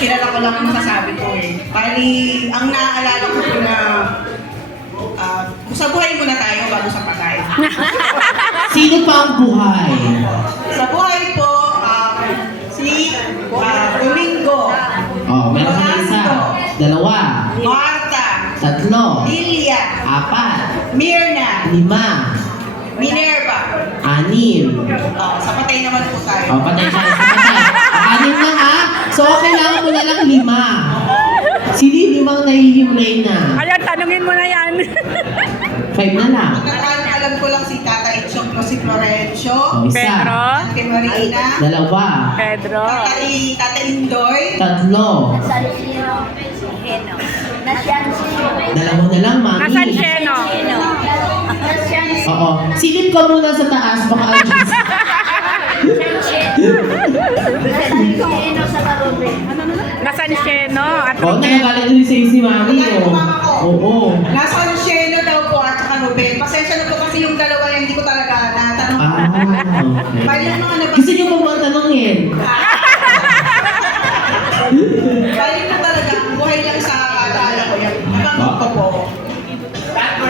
kilala ko lang ang masasabi ko eh. Bali, ang naaalala ko po na sa buhay muna tayo bago sa patay. Sino pa ang buhay? Sa buhay po, si Domingo, Oh, meron ka na isa. Dalawa. Marta, Tatlo. Lilia, Apat. Mirna, Lima. Minerva. Anim. Sa patay naman po tayo. Oh, patay siya. Isa patay. Anim na ha? So, kailangan mo na lang 5. Sino yung 5 nahihimlay na? Kaya tanungin mo na yan. 5 na lang. Alam ko lang si Tata Itchong, si Florencio, Oh, isa. Pedro. Ate Marina, Dalawa. Pedro. Tata Indoy, Tatlo. Dalawa na lang, mami. Nasaan Sheno? Oo. Silip ka muna sa taas, baka alis. Nasaan Sheno? At Oo, Ruben? nakagalit din si mami. Oo. nasa Luciano daw po at saka Ruben. Pasensya na po kasi yung dalawa yung hindi ko talaga natanong. Okay. Bali yung mga Gusto niyo ba bang tanongin? Bali po talaga, buhay lang sa alaala ko yan. Nabanggap ko po.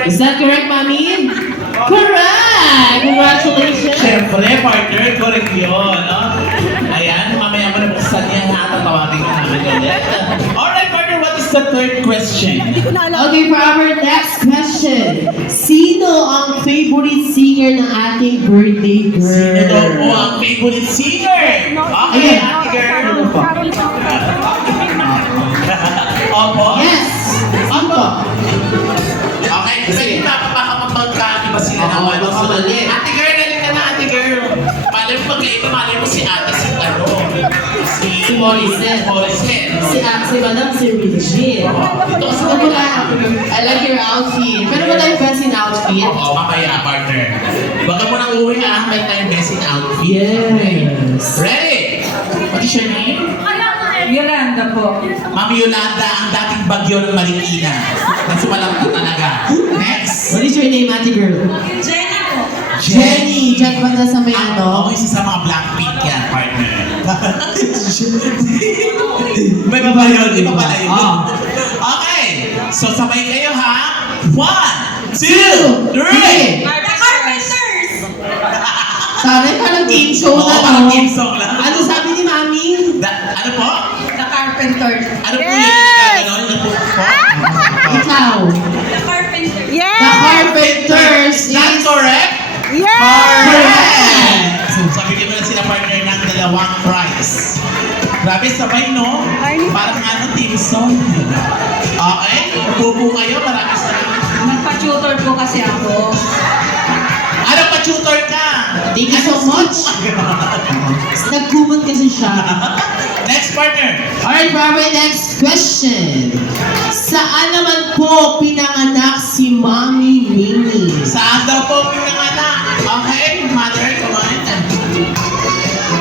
Is that correct, mami? Correct! Congratulations! Siyempre, partner, correct yun, no? Ayan, mamaya mo na buksan yan, ha? Tatawagin ka namin ulit. Alright, partner, what is the third question? Okay, for our next question. Sino ang favorite singer ng ating birthday girl? Sino daw po ang favorite singer? Okay, Ayan. ate girl. Ano po? Opo? Yes! Opo. Okay, kasi hindi baka sila Oo, naman. baka mali. Ate girl, galing ka na, ate girl. Malay mo pagkaiba, malay mo si ate, si ano? Si Morissette. Morissette. Si Madam, si Regine. Ito kasi Ito wala. I like your outfit. Pero wala yung best in outfit. Oo, mamaya, partner. Baka mo nang uwi ha, may time best in outfit. Yes. Ready? What is your name? Yolanda po. Mami Yolanda, ang dating bagyo ng Marikina. Nasumalang na talaga. Next. What is your name, ate girl? Jenny po. Jenny. Diyan ba na sa may Ako ano? isa sa mga Blackpink yan, partner. May iba yun, iba pala yun. Ah. Okay, so sabay kayo ha. 1, 2, 3. The Carpenters! Sabi ka ng game show Oo, na parang no? game song lang. Ano sabi ni mami? Ano po? The Carpenters. Ano po yung gano'n? Ano po? Ikaw. The Carpenters. The Yes! Carpenters Not is... correct? Yes! Correct! So, sabi mo na sila partner ng dalawang prize. Grabe, sabay no? Parang ano, team song. Okay, upo kayo, marami sa... Nagpa-tutor po kasi ako. Ano pa tutor ka? Thank you so much. Nagkumot kasi siya. Next partner. Alright, for our next question. Saan naman po pinanganak si Mami Mimi? Saan daw po pinanganak? Okay, mother, come on.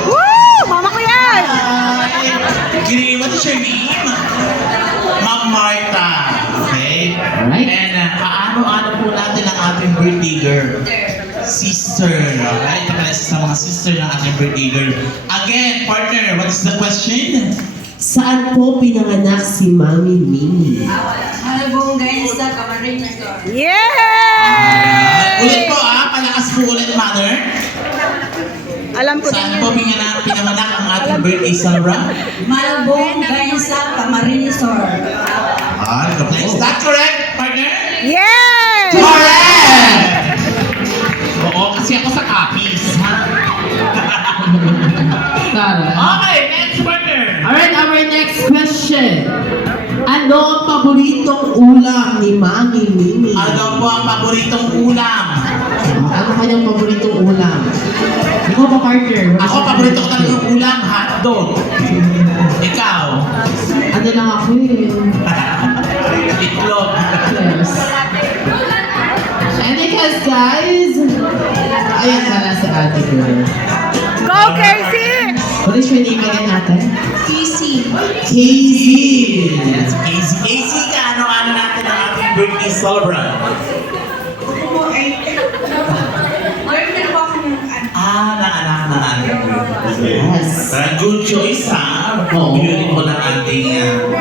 Woo! Mama ko yan! Gini, what is your name? Ma'am Marta. Okay. Alright. And paano-ano po natin ang ating birthday girl? Sister. Alright, ito pala sa mga sister ng ating birthday girl. Again, partner, what is the question? Saan po pinanganak si Mami Mimi? Halabong guys sa Camarines. Yes! Ulit po palakas po ulit, mother. Alam ko din Saan yan. po pinanganak ang ating birthday Sarah? Malabong guys sa Camarines. Is that correct, partner? Yes! Correct! Oo, kasi ako sa copies, ha? Tara. Okay, next partner. Alright, our next question. Ano ang paboritong ulam ni Mami Mimi? Ano po ang paboritong ulam? Ano kanyang paboritong ulam? Ikaw ba, partner? Ako, paborito ko talaga yung ulam, hotdog. Ikaw? Ano lang ako eh. Itlog. Yes. And because guys, ayan pala sa ate ko. Go, Casey! What is your name again, ate? Casey. Casey. Yes, Casey. Casey, ano natin ang ating birthday celebrant? Learn na po ako ng ano. Nanganak na natin. Yes. Good choice ha. Oo. Beautiful ang ating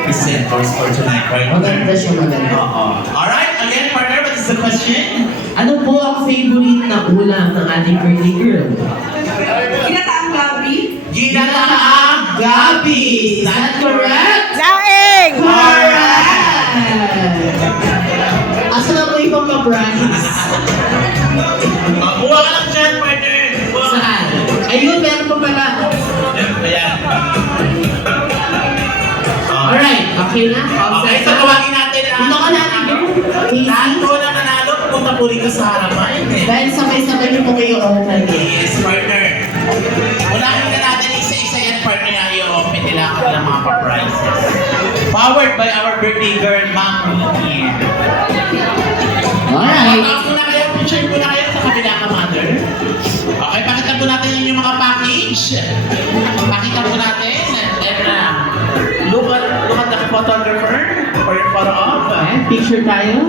presenters for tonight, right? Maganda siya, maganda. Oo. Alright, again partner, what is the question? Ano po ang favorite na ulam ng ating birthday girl? Kinataang gabi. Ginataang Gabi! Is that correct? Laing! Correct! Asa na po ibang ka-brands? Makuha ka lang dyan, partner. Saan? Ayun, meron pa pala. Ayan. Alright, okay na? Okay, so tawagin natin ang Dito ka natin, girl. lahat Casey? po na nanalo, punta po rito sa harapan. Dahil sabay-sabay niyo po kayo open. Yes, partner. Unahin na natin isa-isa yan, partner, na i-open nila ang kanilang mga pa-prizes. Powered by our birthday girl, Ma'am Mimi. Alright. Tapos muna kayo, picture muna kayo sa kabila ka, mother. Okay, pakita po natin yung mga package. Pakita po natin. And look at the photographer for your photo op. Okay, picture tayo.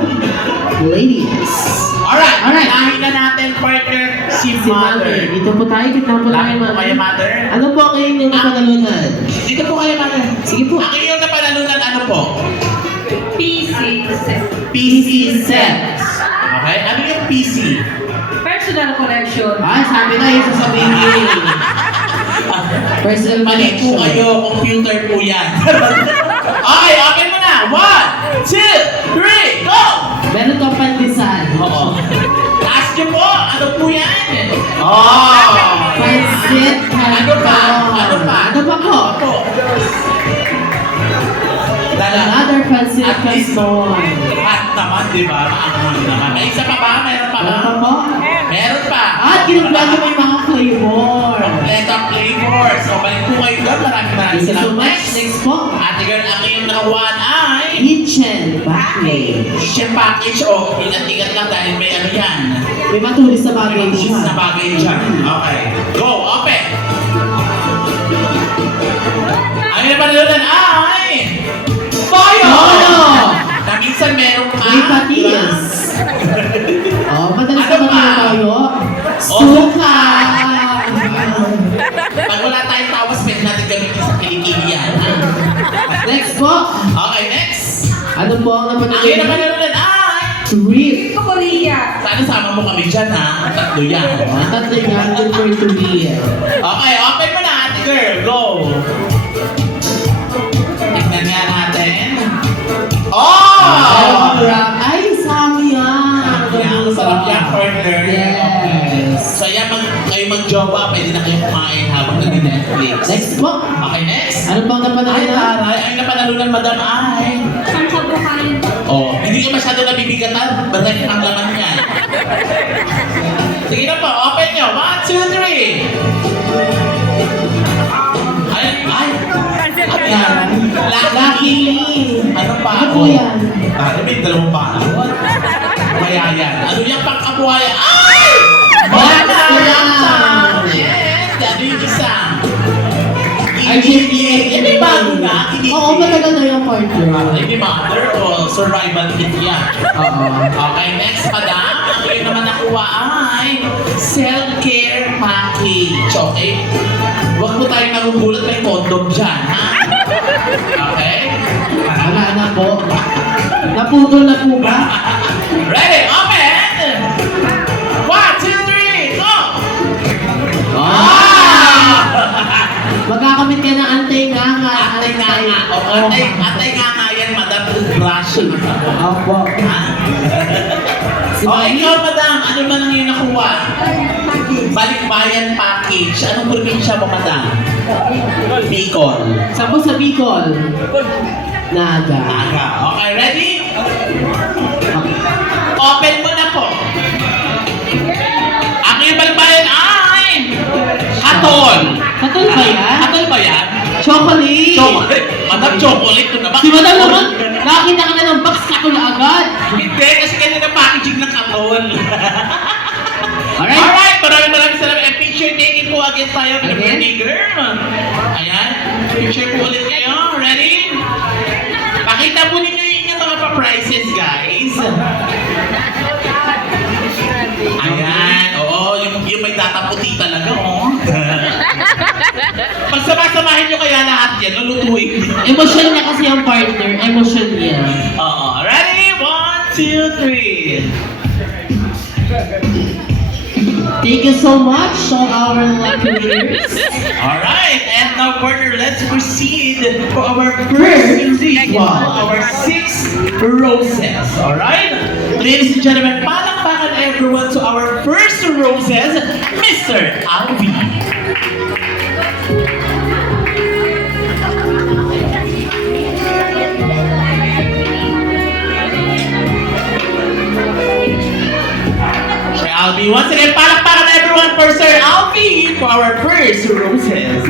Ladies. Alright, Alright. unahin na natin, partner, si Si Mother. mother. Dito po tayo, kita po tayo, Lapit po kayo, Mother. mother. Ano po ang inyong napanalunan? Dito po kayo, mother. Sige po. Ang iyong napanalunan, ano po? PC set. PC set. Okay, ano yung PC? Personal collection. Ah, sabi na yung sasabihin niyo. Personal Mali po collection. kayo, computer po yan. Okay, open mo na. 1, 2, 3, go! Meron kang pandisan. Oo. Taas niyo po, ano po yan? Oh! Pansit Ano pa? Ano pa? Ano pa po? Ano po? Another pansit At least, canton. hot naman, di ba? Maanghang naman. May isa pa ba? Meron pa ba? Ano pa po? Meron pa. At kinagplano mo yung mga flavor. Complete ang flavor. So, balik po kayo doon. Maraming Thank you so salamat. much. Next po. Ate girl, ang iyong nakawan ay Kitchen package. kitchen package o ingat-ingat lang dahil may ano yan. May matulis sa May bagay matulis siya. na bagay dyan. Okay. Go, open! Ang iyong panalunan ay Toyo! Toyo! Na minsan meron ka. May patis. Oh, madalas Ano naman pa? yung toyo. Oh, Suka! Pag wala tayong tawas, pwede natin gamitin sa kilikili yan. Next po. Okay, next. Ano po ang Ang iyong napanalunan? panalunan ay Trip. Korea. sana sama mo kami dyan ha. Tatlo yan. Tatlo yan, good for to be. Okay, open mo na ate girl. Go! Tignan nga natin. Oh! Ay, sami yan. Yan, sarap yan, partner. Yes. So yan, kayo mag-jowa, pwede na kayo kumain habang nag-Netflix. Next po. Okay, next. Ano pang Ay, napanalunan? taray. Ay, napanalunan, madam. Ay. Pangkabuhayan. Oh, hindi ka masyado nabibigatan. Batay ang laman yan. Sige na po, open nyo. 1, 2, 3. Ay, ay. Ano yan? Lucky. Ano pa? Ano po yan? Ano may dalawang panahon? Kaya yan. Ano yung pangkabuhayan? Ay! Box Wala! yan. And ano yung isa? RGBA. Yan may bago na. Oo, matagal na yung partner. Hindi mother o survival kit yan. Oo. Okay, next madam. Ang kayo naman nakuha ay self-care package. Okay? Huwag po tayong nagugulat, may condom dyan, ha? Okay? Wala na po. Naputol na po ba? Ready? Open! 1, 2, 3, go! Ah! Magkakamit ka ng antay-nganga. Atay nga nga. O, atay nga nga yan, madam. Toothbrushing. Opo. Ha? Si O, Mami? ikaw, madam. Ano man ang iyong nakuha? Balikbayan package. Anong probinsya mo, madam? Bicol. Saan po sa Bicol? Naga. Aga. Okay, ready? Open mo na po. Ang iyong balikbayan ay hatol. Katol ba yan? Hatol ba yan? Chocolate! Chocolate. Madam, chocolate. Ito naman. Si Madam naman, nakakita ka na ng box katol agad. Hindi, kasi kanina packaging ng katon. Alright. Alright, maraming salamat. And picture taking po again tayo with the Again? birthday girl. Ayan, picture po ulit kayo. Ready? Pakita po ninyo yung mga pa-prizes, guys. Ayan, oo, yung may data puti talaga, oh. Pagsama-samahin nyo kaya lahat yan, lulutuin. Emosyon niya kasi ang partner. Emosyon niya. Oo. Ready? 1, 2, 3. Thank you so much, all our lucky winners. Alright, and now partner, let's proceed for our first ritual, our 6 roses. Alright? Ladies and gentlemen, palakpakan everyone to our first roses, Mr. Alvi. Sir Alvi, once again, palakpakan everyone for Sir Alvi for our first roses.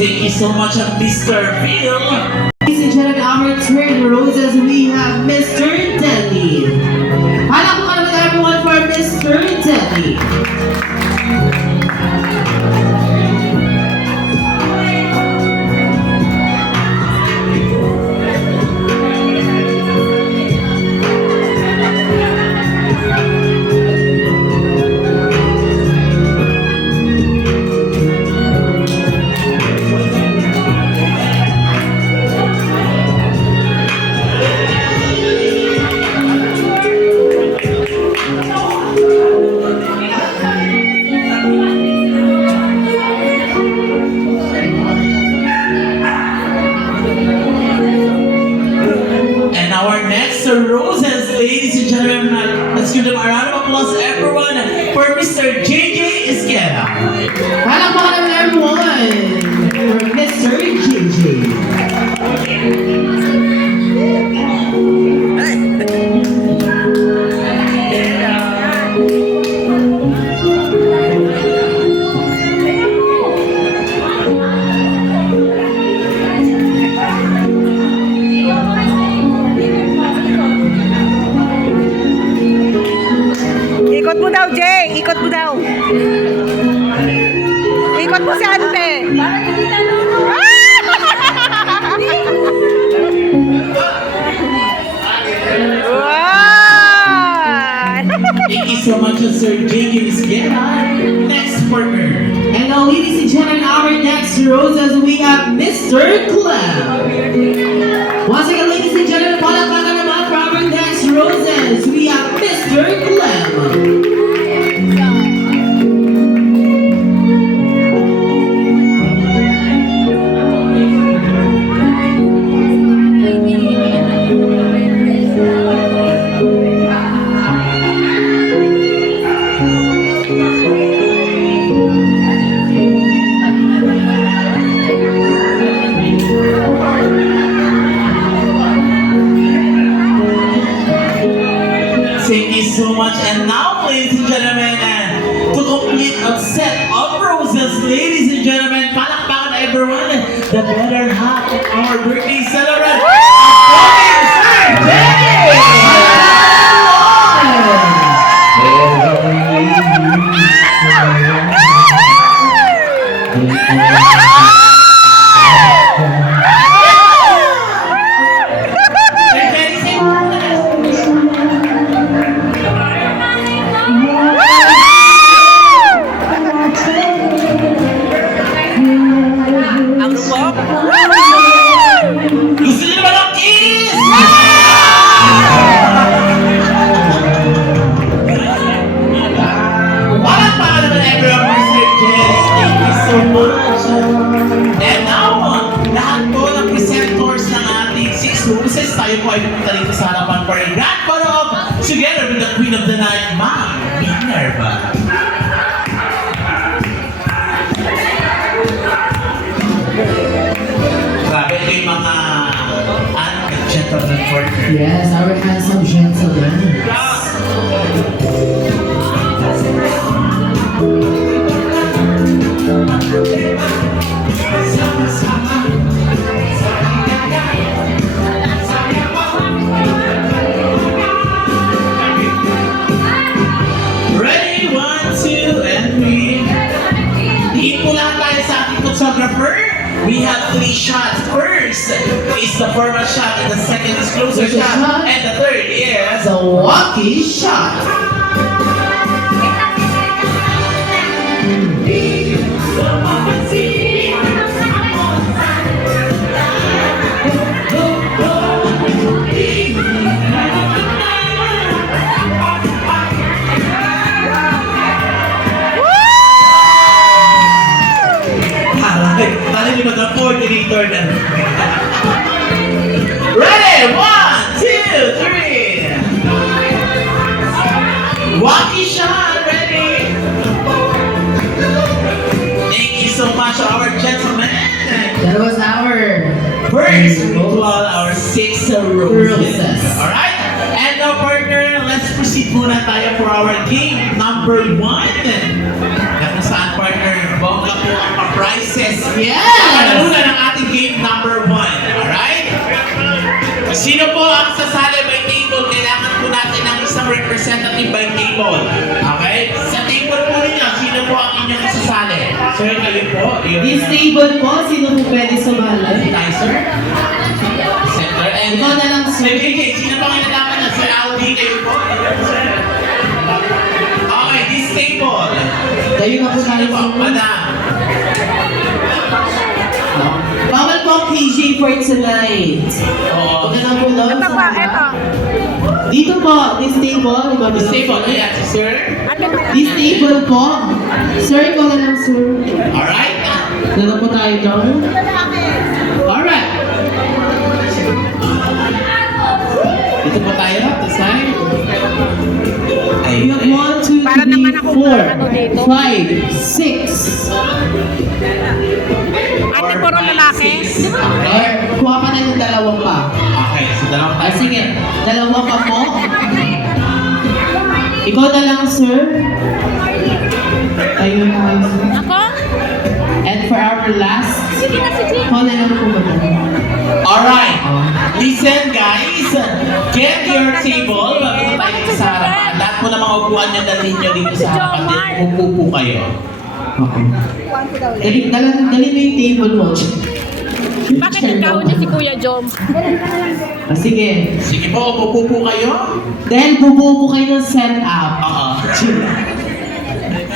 Thank you so much, Mr. Phil. Ladies and gentlemen, our third roses, we have Mr. Denny. Palakpakan naman everyone for Mr. Denny. And our next roses, ladies and gentlemen, let's give them a round of applause, everyone, for Mr. JJ Isquera. Palakpakan naman everyone for Mr. JJ. Ikot mo daw, Jay. Ikot mo daw. Ikot mo si ante. Wow! Thank you so much, Sir JJ Isquera. Next partner. And now, ladies and gentlemen, our next roses, we have Mr. Clem. Once again, ladies and gentlemen, palakpakan naman for our next roses, we have Mr. Clem. Thank you so much. And now, ladies and gentlemen, to complete a set of roses, ladies and gentlemen, palakpakan everyone, the better half of our birthday celebrant, Sir Jay! Sir Jay, say Ang rumok. gusto niyo naman ng kiss? Palakpakan naman everyone for Sir Jay. Thank you so po ay pumunta dito sa harapan for a grand photo op together with the Queen of the Night, Ma'am Minerva. Grabe, ito yung mga gentleman partner. Yes, our handsome gentleman. Ready? 1, 2, and 3. Tingin po lang tayo sa ating photographer. We have 3 shots. First is the formal shot, and the second is closer Closer shot, shot. and the third is The walkie shot. Tali ni mag-coordinator na. Ready? 1, 2, 3. Walkie shot, ready? Thank you so much, our gentlemen. That was our First, ritual, our 6 roses. Roses. Alright? And now, partner, let's proceed muna tayo for our game number 1. Kung saan, partner, bongga po ang prizes. Yes! Panalunan ng ating game number 1. Alright? Sino po ang sasali by table? Kailangan po natin ng isang representative by table. Okay? Sa table po ninyo, sino po ang inyong sasali? Sir, kayo po. This table po, sino po pwede sumali? Tayo, sir. Center. And Ikaw na lang, sir. Okay, sino pa ang inalaman na? Sir Aldi, kayo po. Okay, this table. Tayo na po tayo Sino po? sa Madam. Bawal po ang KJ for tonight. Oo. Huwag na po doon Ito sa pa, baba. ito. Dito po, this table. This table, ayan, si sir. This table po. Sir, ikaw na lang, sir. Alright. Dala po tayo doon. Alright. Dito po tayo, this side. We have 1, 2, Para 3, naman ako 4, ano dito. 5, 6. Ate, puro lalaki. Or, kuha pa tayo ng dalawang pa. Okay, so dalawang Ah, sige. Dalawa pa po. Ikaw na lang, sir. Ayun na lang, sir. Ako? And for our last, Sige na si Jay. ikaw na lang po ba? Alright. Listen, guys. Get your table. Bago tayo dito sa harapan. Lahat po ng mga upuan nyo, dalhin nyo dito sa harapan. Then, upo po kayo. Okay. Dali mo yung table mo. Bakit nagkahon niya si Kuya Jom? Ah, sige. Sige po, upo po kayo. Dahil bubuo po kayo ng set-up. Oo.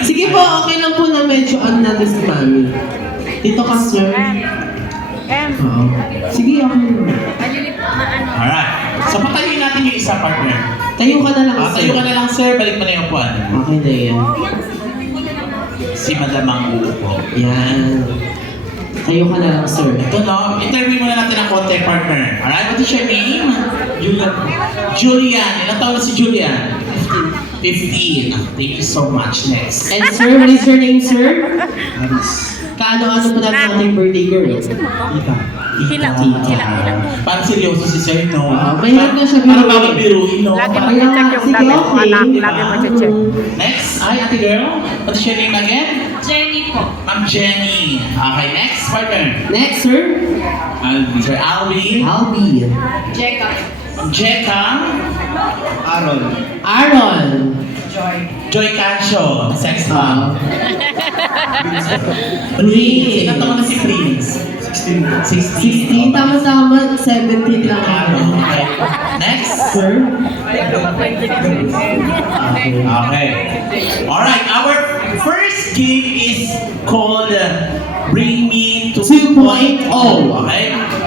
Sige po, okay lang po na medyo on natin si Mami. Dito ka, sir. Oo. Sige, okay lang. Alright. So, patayin natin yung isa, partner. Tayo ka na lang, sir. Tayo ka na lang, sir. Balik mo na yung upuan. Okay na yan. Si Madam ang uupo. Yan. Tayo ka na lang, sir. Ito, no? Interview muna natin ang konti, partner. Alright, what is your name? Julian. Julian. Ilang taon na si Julian? 15. Thank you so much. Next. And sir, what is your name, sir? Kaano-ano po natin ating birthday girl? Sila. Parang seryoso si Sir, no? Mahirap na siya Parang biruin. bawal biruin, no? Lagi Kaya, mag-check yung sige, dami ng okay. anak. Lagi mag-check. Next. Ay, ate girl. What is your name again? Jenny po. Ma'am Jenny. Okay, next, partner. Next, sir. Albi. Sir Albi. Albi. Jacob. Jeka. Aaron. Joy Cancio. Sex mom. Prince. Ilang taon na si Prince? 16. Tama-tama, 17 lang ako. Okay. Next. Sir? Okay. Alright, our first game is called Bring Me to 2.0. Okay?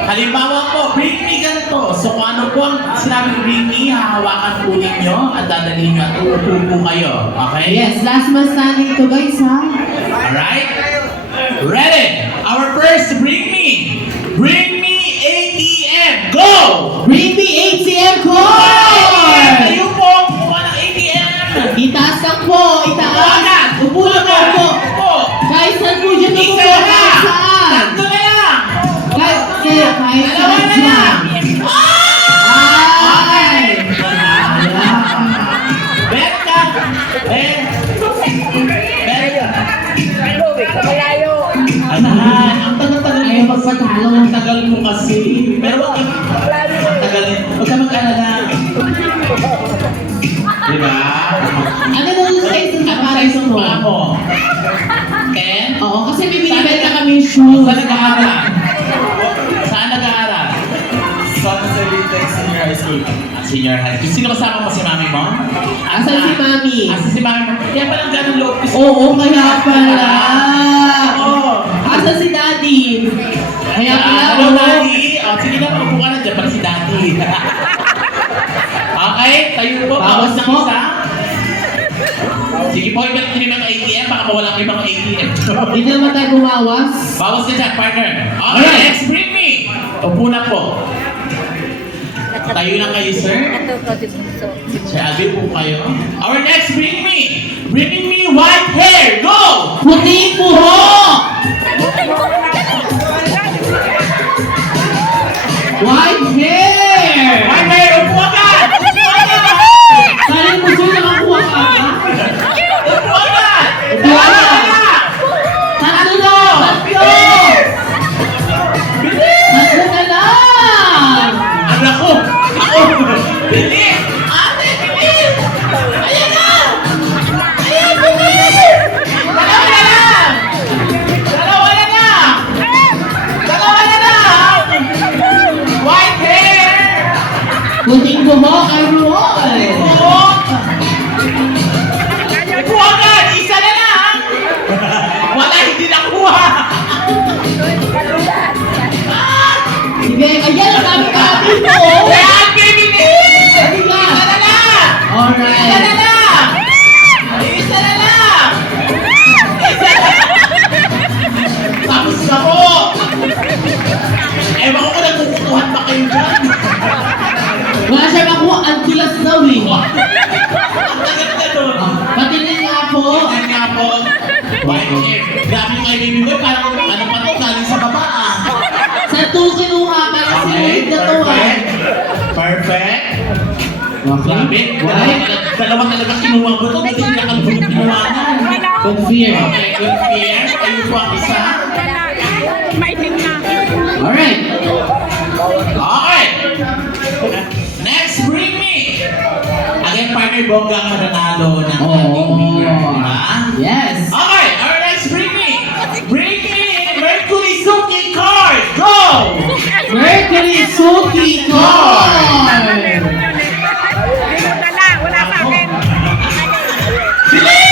Halimbawa po, bring me ganito. So kung ano po ang sinabing bring me, hahawakan po ninyo at dadalhin nyo at uupo po kayo. Okay? Yes, last man standing to guys, ha? Alright? Ready? Our first bring me. Bring me ATM. Go! Bring me magpatalo. Ang tagal mo kasi. Pero wag kang... Ang tagal din. Huwag ka mag-alala. Diba? Ano daw yung size ng sapatos mo? Ako. Ken? Oo, kasi may binibenta kami shoes. Saan nag-aaral? Saan nag-aaral? Sa Salita Senior High School. Senior high school. Sino kasama mo si mami mo? Asan si mami? Asan si mami mo? Kaya palang ganun loob ko siya. Oo, kaya pala. Oo. Asan si daddy? Kaya pala, Hello, oo. Daddy. Sige na, upo ka na dyan. Pala si Daddy. Okay, tayo po. Bawas ng po. isa. Sige po, ibalik nyo yung mga ATM. Baka mawala ko yung mga ATM. Hindi naman tayo bumawas. Bawas ka dyan, partner. Okay, Alright. next, bring me. Upo na po. Tayo lang kayo, sir. Sir Abby, po kayo. Our next, bring me. Bringing me white hair. Go! Puti buhok! White hair! White hair, upo ka! Upo ka! Kaya mo siya nakakuha ka? Upo ka! Upo ka! Tatlo! Bilis! Tatlo na lang! Anak ko! Ako! Bilis! Ate, bilis! Ayan na! Ayan, bilis! Dalawa na lang! Dalawa na lang! Dalawa na lang! White hair! Puting buhok, everyone! Buhok! Upo agad! Isa na lang! Wala, hindi nakuha! Sige, ayan ang dami-dami mo! Kaya, bilis! Sige nga! Isa na lang! Isa na Alright! lang! Isa na lang! Isa na lang! Tapos na po! Ewan ko kung nagkukutuhan pa kayo dyan. Wala siya makuha, ang tulas daw eh. Ang tagal na nun. Patingin nga po. Yan nga po. White hair. Grabe yung kay baby boy, parang ano pa ito, galing sa baba ah. Sa 2 kinuha, para sinulit na to ah. Perfect. Perfect. Grabe. Right? Dalawa talaga kinuha ko ito. Hindi nakalubog kinuha na. Confirm. Okay, good fear. Ayun po ang isa. Maitim na. Alright. Okay. Next, bring me. Again, partner, bongga ang mananalo ng ating winner. Diba? Yes. Okay, our next, bring me. Bring me Mercury Suki card. Go! Mercury Suki Card.